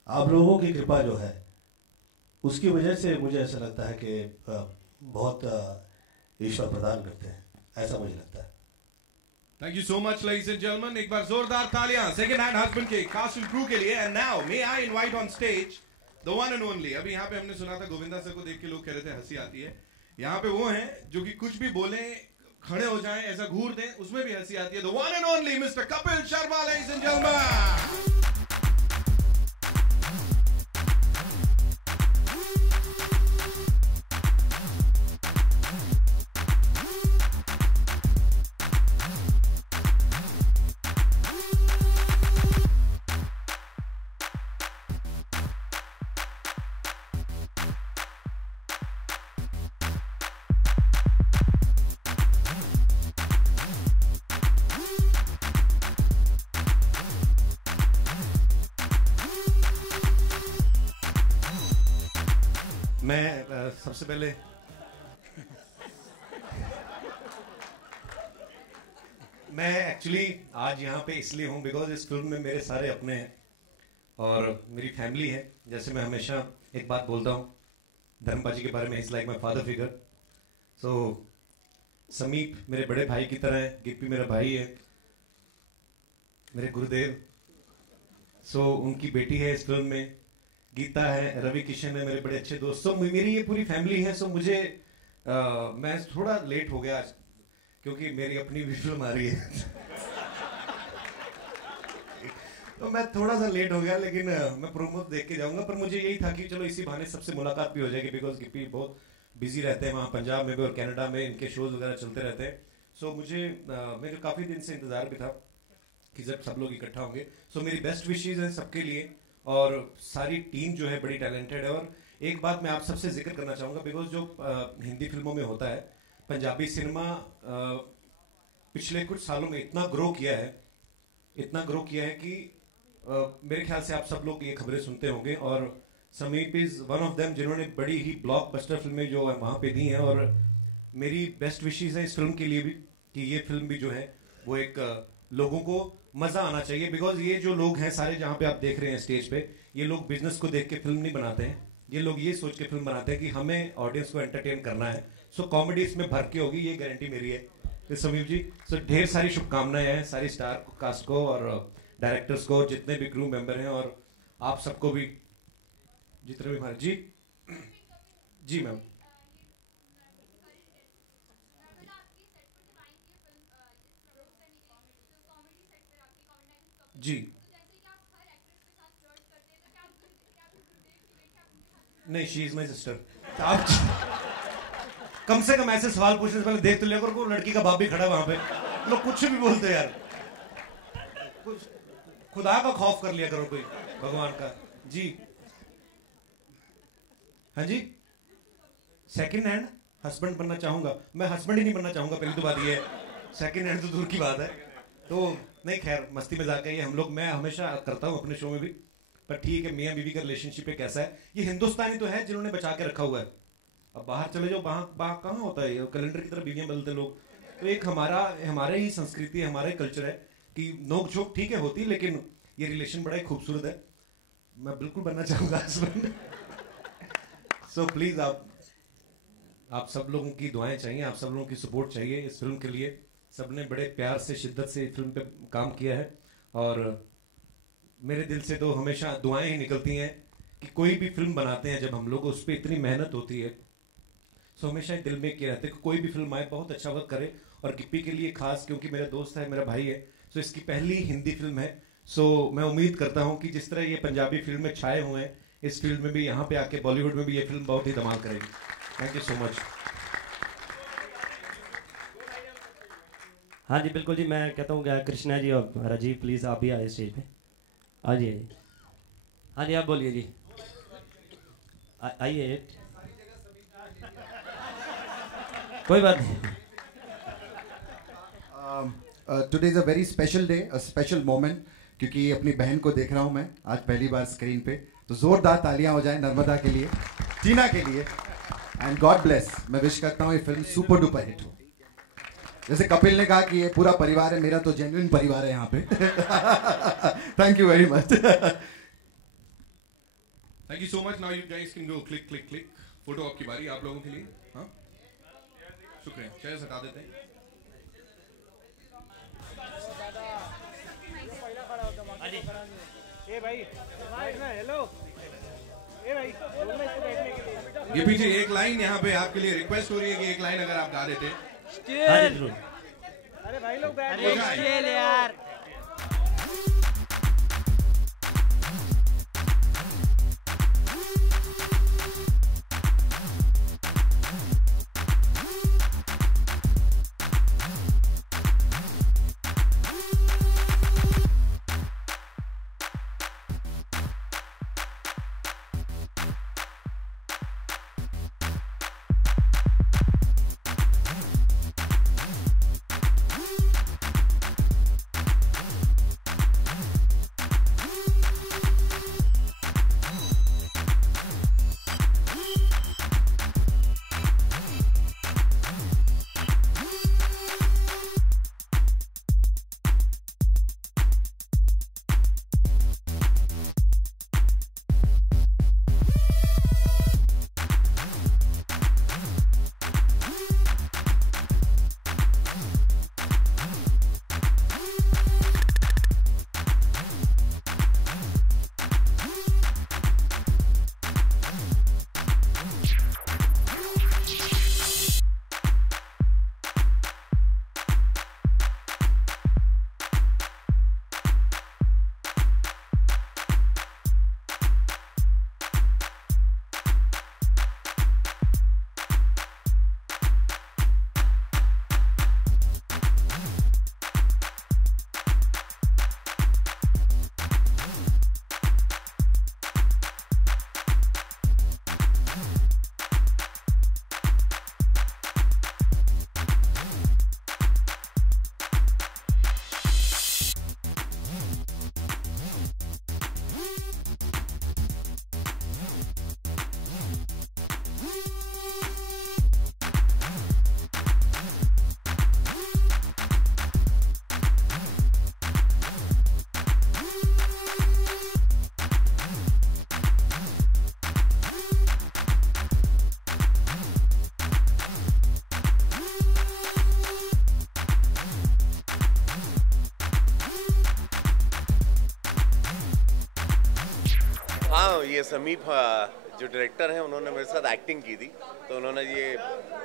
आप लोगों की कृपा जो है उसकी वजह से मुझे ऐसा लगता है कि बहुत ईश्वर प्रदान करते हैं, ऐसा मुझे लगता है। Thank you so much, ladies and gentlemen. एक बार जोरदार तालियां सेकंड हैंड हस्बैंड के कास्ट एंड क्रू के लिए। And now may I invite on stage the one and only. अभी यहाँ पे हमने सुना था गोविंदा सर को देख के लोग कह रहे थे हंसी आती है। यहाँ पे वो हैं जो कि कुछ भी बोले, खड़े हो जाएं, ऐसा घूर दें, उसमें भी हंसी आती है। The one and only mister Kapil Sharma, ladies and gentlemen. मैं सबसे पहले मैं एक्चुअली आज यहाँ पे इसलिए हूँ बिकॉज इस फिल्म में मेरे सारे अपने हैं और मेरी फैमिली है। जैसे मैं हमेशा एक बात बोलता हूँ धर्मपा जी के बारे में, is like my father figure. So Sameep मेरे बड़े भाई की तरह है, गिप्पी मेरा भाई है, मेरे गुरुदेव। सो उनकी बेटी है इस फिल्म में, गीता है, रवि किशन है, मेरे बड़े अच्छे दोस्त। सो मेरी ये पूरी फैमिली है। सो मुझे मैं थोड़ा लेट हो गया आज क्योंकि मेरी अपनी भी फिल्म आ रही है तो मैं थोड़ा सा लेट हो गया, लेकिन मैं प्रोमो देख के जाऊंगा। पर मुझे यही था कि चलो इसी बहाने सबसे मुलाकात भी हो जाएगी, बिकॉज गिप्पी बहुत बिजी रहते हैं वहाँ पंजाब में भी और कनाडा में, इनके शोज वगैरह चलते रहते हैं। सो मुझे मेरे काफ़ी दिन से इंतज़ार भी था कि जब सब लोग इकट्ठा होंगे। सो मेरी बेस्ट विशेज हैं सबके लिए, और सारी टीम जो है बड़ी टैलेंटेड है। और एक बात मैं आप सबसे जिक्र करना चाहूँगा, बिकॉज जो हिंदी फिल्मों में होता है, पंजाबी सिनेमा पिछले कुछ सालों में इतना ग्रो किया है कि मेरे ख्याल से आप सब लोग ये खबरें सुनते होंगे, और समीप इज वन ऑफ देम जिन्होंने बड़ी ही ब्लॉकबस्टर फिल्में जो है वहाँ पे दी हैं। और मेरी बेस्ट विशेज है इस फिल्म के लिए भी कि ये फिल्म भी जो है वो एक लोगों को मजा आना चाहिए। बिकॉज ये जो लोग हैं सारे जहाँ पे आप देख रहे हैं स्टेज पे, ये लोग बिजनेस को देख के फिल्म नहीं बनाते हैं, ये लोग ये सोच के फिल्म बनाते हैं कि हमें ऑडियंस को एंटरटेन करना है। सो कॉमेडी इसमें भर के होगी, ये गारंटी मेरी है। तो समीप जी, सो ढेर सारी शुभकामनाएं हैं सारी स्टार कास्ट को और डायरेक्टर्स को, जितने भी क्रू मेंबर हैं, और आप सबको भी जितने भी हमारे। जी मैम। जी नहीं, शी इज माई सिस्टर। आप कम से कम ऐसे सवाल पूछने से पहले देख तो लिया करो, लड़की का बाप भी खड़ा वहां पे, लोग कुछ भी बोलते यार, कुछ खुदा का खौफ कर लिया करो, कोई भगवान का। जी हाँ जी, सेकंड हैंड हस्बैंड बनना चाहूंगा मैं, हस्बैंड ही नहीं बनना चाहूंगा, पहली तो बात ये है। सेकंड हैंड तो दूर की बात है। तो नहीं, खैर मस्ती मजाक है ये, हम लोग, मैं हमेशा करता हूँ अपने शो में भी। पर ठीक है, मियाँ बीवी का रिलेशनशिप है कैसा है, ये हिंदुस्तानी तो है जिन्होंने बचा के रखा हुआ है। अब बाहर चले जाओ, बाहर कहाँ होता है, कैलेंडर की तरह बीवियां बदलते लोग। तो एक हमारे ही संस्कृति, हमारे कल्चर है कि नोक झोंक ठीक है होती, लेकिन ये रिलेशन बड़ा ही खूबसूरत है। मैं बिल्कुल बनना चाहूंगा हस्बैंड। सो प्लीज आप सब लोगों की दुआएं चाहिए, आप सब लोगों की सपोर्ट चाहिए इस फिल्म के लिए। सबने बड़े प्यार से, शिद्दत से फिल्म पे काम किया है, और मेरे दिल से तो हमेशा दुआएं ही निकलती हैं कि कोई भी फिल्म बनाते हैं जब हम लोग, उस पर इतनी मेहनत होती है। सो हमेशा दिल में किया रहता है कि कोई भी फिल्म आए बहुत अच्छा वर्क करे, और गिप्पी के लिए खास क्योंकि मेरा दोस्त है, मेरा भाई है। सो इसकी पहली हिंदी फिल्म है। सो मैं उम्मीद करता हूँ कि जिस तरह ये पंजाबी फिल्म में छाए हुए हैं, इस फील्ड में भी, यहाँ पे आके बॉलीवुड में भी ये फिल्म बहुत ही धमाल करेगी। Thank you so much. हाँ जी बिल्कुल जी, मैं कहता हूँ कृष्णा जी और राजीव प्लीज़ आप भी आए स्टेज पे। हाँ जी आइए। हाँ जी आप बोलिए जी, आइए। कोई बात नहीं। Today is a very special day, a special moment, क्योंकि अपनी बहन को देख रहा हूँ मैं आज पहली बार स्क्रीन पे। तो जोरदार तालियां हो जाए नर्मदा के लिए, टीना के लिए, एंड गॉड ब्लेस। मैं विश करता हूँ ये फिल्म सुपर डुपर हिट हो। जैसे कपिल ने कहा कि ये पूरा परिवार है, मेरा तो जेन्युइन परिवार है यहाँ पे। Thank you very much. Thank you so much. Now you guys can go click click click. Photo आपकी बारी, आप लोगों के लिए। हाँ शुक्रिया, चेयर हटा देते हैं। ए भाई हेलो, ए भाई गिपी जी एक लाइन यहाँ पे आपके लिए रिक्वेस्ट हो रही है कि एक लाइन अगर आप गा देते। अरे भाई लोग बैठ यार। ये समीप जो डायरेक्टर हैं उन्होंने मेरे साथ एक्टिंग की थी, तो उन्होंने ये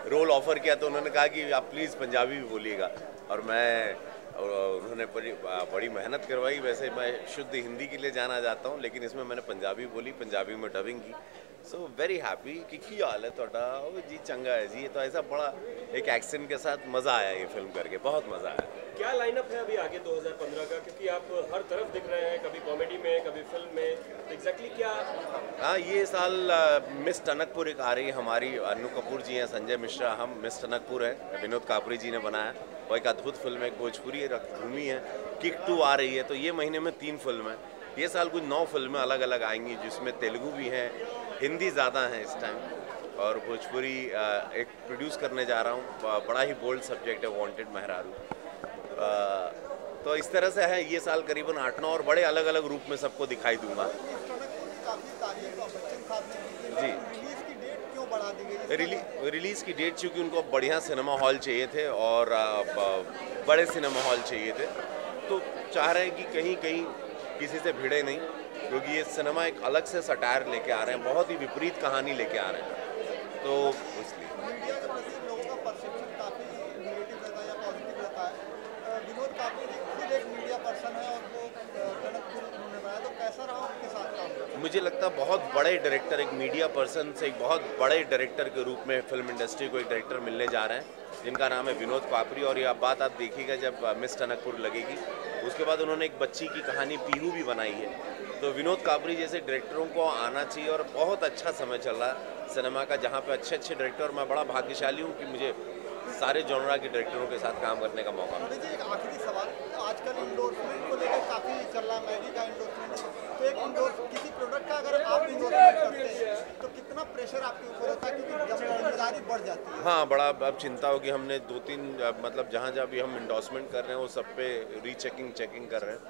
रोल ऑफर किया, तो उन्होंने कहा कि आप प्लीज़ पंजाबी भी बोलिएगा, और उन्होंने बड़ी मेहनत करवाई। वैसे मैं शुद्ध हिंदी के लिए जाना जाता हूँ, लेकिन इसमें मैंने पंजाबी बोली, पंजाबी में डबिंग की। सो वेरी हैप्पी कि हाल है थोड़ा जी, चंगा है जी। तो ऐसा बड़ा एक एक्सेंट के साथ मज़ा आया ये फिल्म करके, बहुत मज़ा आया। क्या लाइनअप है अभी आगे 2015 का, क्योंकि आप हर तरफ दिख रहे हैं, कभी कॉमेडी में कभी फिल्म में, तो एग्जैक्टली क्या? हाँ, ये साल मिस टनकपुर एक आ रही है हमारी, अन्नू कपूर जी हैं, संजय मिश्रा, हम मिस टनकपुर है, विनोद कापरी जी ने बनाया। वो एक अद्भुत फिल्म है, एक भोजपुरी रंगभूमि है। किक 2 आ रही है, तो ये महीने में 3 फिल्म है। ये साल कुछ 9 फिल्में अलग अलग आएंगी, जिसमें तेलुगु भी हैं, हिंदी ज़्यादा हैं इस टाइम, और भोजपुरी एक प्रोड्यूस करने जा रहा हूँ। बड़ा ही बोल्ड सब्जेक्ट है, वांटेड मेहरारू। तो इस तरह से है, ये साल करीबन 8-9 और बड़े अलग अलग रूप में सबको दिखाई दूंगा। जी, रिलीज़ की डेट चूँकि उनको बढ़िया सिनेमा हॉल चाहिए थे और बड़े सिनेमा हॉल चाहिए थे, तो चाह रहे हैं कि कहीं कहीं किसी से भिड़े नहीं, क्योंकि ये सिनेमा एक अलग से सटायर लेके आ रहे हैं, बहुत ही विपरीत कहानी लेके आ रहे हैं, तो इसलिए। मुझे लगता है बहुत बड़े डायरेक्टर, एक मीडिया पर्सन से एक बहुत बड़े डायरेक्टर के रूप में फिल्म इंडस्ट्री को एक डायरेक्टर मिलने जा रहे हैं जिनका नाम है विनोद कापरी। और ये बात आप देखिएगा जब मिस टनकपुर लगेगी, उसके बाद उन्होंने एक बच्ची की कहानी पीहू भी बनाई है। तो विनोद कापरी जैसे डायरेक्टरों को आना चाहिए और बहुत अच्छा समय चल रहा है सिनेमा का, जहाँ पे अच्छे अच्छे डायरेक्टर, मैं बड़ा भाग्यशाली हूँ कि मुझे सारे जॉनरा के डायरेक्टरों के साथ काम करने का मौका मिला। जी एक आखिरी सवाल, आजकल इंडोर्समेंट को लेकर काफ़ी चल रहा है, मैगी का इंडोर्समेंट, तो एक किसी प्रोडक्ट का अगर आप इंडोर्समेंट करते हैं तो कितना प्रेशर आपके ऊपर होता है, क्योंकि जब जिम्मेदारी बढ़ जाती है। हाँ, बड़ा अब चिंता होगी। हमने 2-3 मतलब जहाँ जहाँ भी हम इंडोर्समेंट कर रहे हैं वो सब पे चेकिंग कर रहे हैं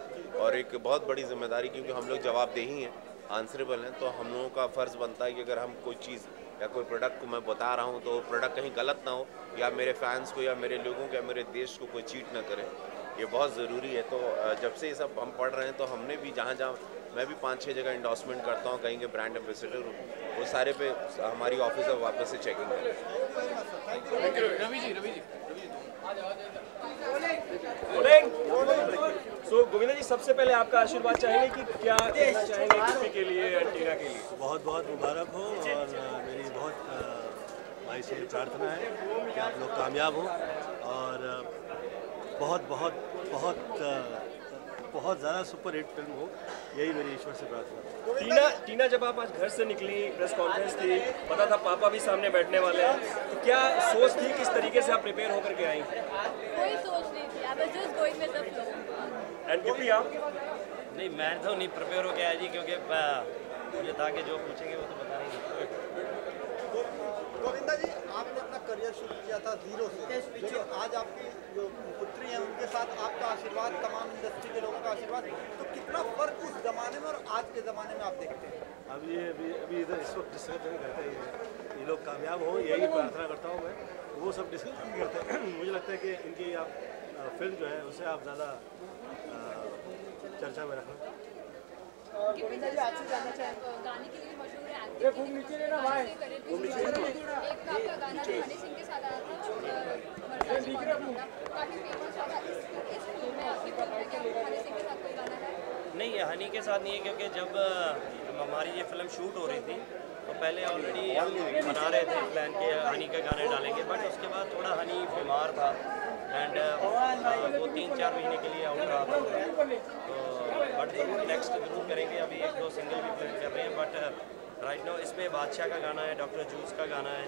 और एक बहुत बड़ी जिम्मेदारी, क्योंकि हम लोग जवाबदेही हैं, आंसरेबल हैं, तो हम लोगों का फ़र्ज़ बनता है कि अगर हम कोई चीज़ या कोई प्रोडक्ट को मैं बता रहा हूँ तो प्रोडक्ट कहीं गलत ना हो या मेरे फैंस को या मेरे लोगों को या मेरे देश को कोई चीट ना करे, ये बहुत ज़रूरी है। तो जब से ये सब हम पढ़ रहे हैं तो हमने भी जहाँ जहाँ मैं भी 5-6 जगह इंडोर्समेंट करता हूँ, कहीं के ब्रांड एम्बेसडर हूँ, वो सारे पे हमारी ऑफिस अब वापस से चेकिंग करें। रवि जी सो गोविंदा जी, सबसे पहले आपका आशीर्वाद चाहेंगे कि क्या कहना चाहेंगे किसी के लिए, टीना के लिए? बहुत बहुत मुबारक हो और मेरी बहुत भाई से प्रार्थना है कि आप लोग कामयाब हो और बहुत बहुत बहुत बहुत ज़्यादा सुपर हिट फिल्म हो, यही मेरी ईश्वर से प्रार्थना है। टीना जब आप आज घर से निकली, प्रेस कॉन्फ्रेंस थी, पता था पापा भी सामने बैठने वाले हैं, तो क्या सोच थी, किस तरीके से आप प्रिपेयर होकर के आई? कोई सोच नहीं थी, I was just going with the flow. And Gippy आप? नहीं, मैं तो नहीं प्रिपेयर हो गया जी, क्योंकि मुझे था कि जो पूछेंगे वो तो बता देंगे। गोविंदा जी, आपने अपना करियर शुरू किया था 0 से, लेकिन आज आपकी जो पुत्री हैं उनके साथ आपका आशीर्वाद, तमाम इंडस्ट्री के लोगों का आशीर्वाद, तो कितना फर्क उस जमाने में और आज के ज़माने में आप देखते हैं? अब ये अभी इधर इस वक्त डिस्कशन करते हैं, ये लोग कामयाब हो, यही प्रार्थना करता हूँ मैं, वो सब डिस्कशन करते हैं। मुझे लगता है कि इनकी आप फिल्म जो है उससे आप ज़्यादा चर्चा में रखना। गोविंदा जी, आपसे जानना चाहेंगे, गाने के लिए मशहूर है, एक्टिंग के लिए मशहूर है, एक आपका गाना जो हनी सिंह के साथ आया था, काफी फेमस हुआ था, इस फिल्म में आपकी फिल्म में क्या हनी सिंह के साथ कोई गाना है? नहीं, हनी के साथ नहीं है, क्योंकि जब हमारी ये फिल्म शूट हो रही थी तो पहले ऑलरेडी हम बना रहे थे प्लान के हनी के गाने डालेंगे, बट उसके बाद थोड़ा हनी बीमार था एंड वो 3-4 महीने के लिए आउट रहा था, तो बट जरूर नेक्स्ट जरूर करेंगे। अभी 1-2 सिंगल भी प्लान कर रहे हैं, बट राइट नाउ इसमें बादशाह का गाना है, डॉक्टर जूस का गाना है,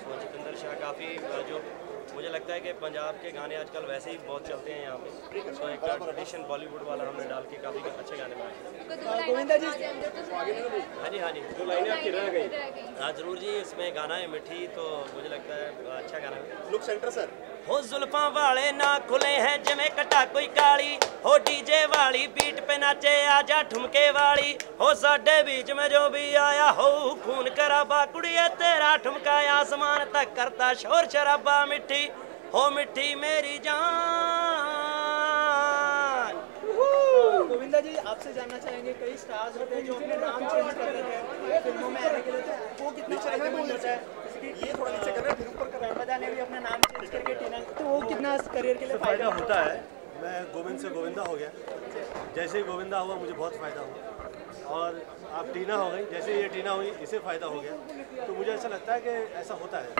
सो जितेंद्र शाह, काफ़ी जो मुझे लगता है कि पंजाब के गाने आजकल वैसे ही बहुत चलते हैं यहाँ पे, सो एक ट्रेडिशन बॉलीवुड वाला हमने डाल के काफ़ी अच्छे गाने बनाए। गोविंदा जी, हाँ जी, जो लाइनें आपकी रह गई। हाँ जरूर जी, इसमें गाना है मिठी, तो मुझे लगता है अच्छा गाना है। लुक सेंटर सर, हो जुल्फां वाले ना खुले हैं जिमें कटा कोई काली, हो डीजे वाली बीट पे नाचे आजा ठुमके वाली, हो साडे बीच में जो भी आया हो खून कराबा, कुड़िए तेरा ठुमका आसमान तक करता शोर शराबा, मिठी हो मिठी मेरी जान। गोविंदा जी, आपसे जानना चाहेंगे, कई स्टार्स होते हैं जो अपने नाम चेंज कर देते हैं फिल्मों में आने के लिए, तो वो कितना फायदेमंद होता है? ये थोड़ा नीचे कर रहे हैं, फिर ऊपर कर रहे हैं, नर्मदा ने भी अपना नाम चेंज करके टीना, तो वो कितना करियर के लिए फायदा होता है? मैं गोविंद से गोविंदा हो गया, जैसे ही गोविंदा हुआ मुझे बहुत फ़ायदा हुआ, और आप टीना हो गई, जैसे ये टीना हुई इसे फ़ायदा हो गया, तो मुझे ऐसा लगता है कि ऐसा होता है,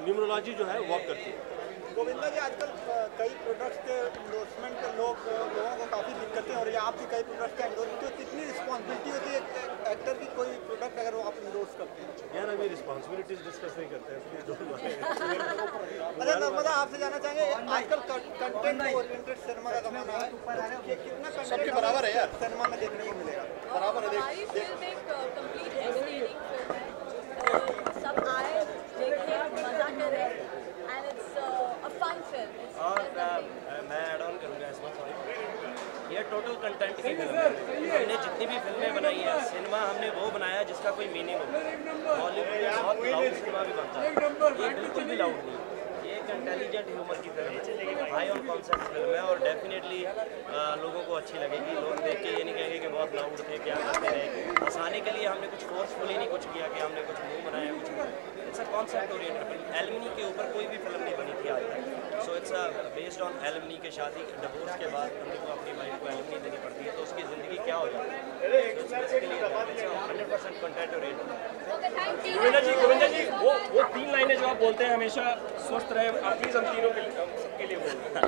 न्यूमरोलॉजी जो है वर्क करती है। गोविंदा जी, आजकल कई प्रोडक्ट्स के इंडोर्समेंट के लोगों को काफ़ी दिक्कतें हो रही है, आप भी कई प्रोडक्ट्स का इंडोर्समेंट, तो कितनी रिस्पॉन्सिबिलिटी होती है एक्टर की, कोई प्रोडक्ट अगर वो आप इंडोर्स करते हैं? यार अभी रिस्पॉन्सिबिलिटीज डिस्कस नहीं करते हैं, अच्छा नर्मदा, आपसे जानना चाहेंगे, आजकल कंटेंट ओरिएंटेड सिनेमा का जमाना है, तो कितना कंटेंट बराबर है यार सिनेमा में देखने को मिलेगा? बराबर है, हमारी फिल्म एक कंप्लीट एंटरटेनिंग फिल्म है, सब आए देखें, मजा करें, and it's a fun film. और मैं ऐड ऑन करूँगा इसमें, सॉरी, ये टोटल कंटेंट की फिल्म है। हमने जितनी भी फिल्में बनाई है, सिनेमा हमने वो बनाया जिसका कोई मीनिंग हो। बॉलीवुड में बहुत लाउड सिनेमा भी बनता है, ये बिल्कुल भी लाउड नहीं, ये एक इंटेलिजेंट ह्यूमर की फिल्म है, हाई ऑन कॉन्सेप्ट फिल्म है, और डेफिनेटली लोगों को अच्छी लगेगी। लोग देख के ये नहीं कहेंगे कि बहुत लाउड थे, क्या करते रहे। हंसाने के लिए हमने कुछ फोर्सफुली नहीं कुछ किया कि हमने कुछ मुँह बनाया, कुछ it's a concept oriented film. Alumni के ऊपर कोई भी फिल्म नहीं बनी थी आज तक, so it's based on alumni के शादी डिवोर्स के बाद बंदे को अपनी वाइफ को एलुमनी देनी पड़ती है, तो उसकी ज़िंदगी क्या हो जाती है, तो इट्स बेसिकली बोलते हैं हमेशा स्वस्थ रहे, आप प्लीज हम तीनों के लिए, सबके लिए बोलते हैं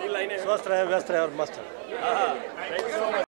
3 लाइनें। स्वस्थ रहे, व्यस्त रहे और मस्त रहे। हाँ, थैंक यू सो मच।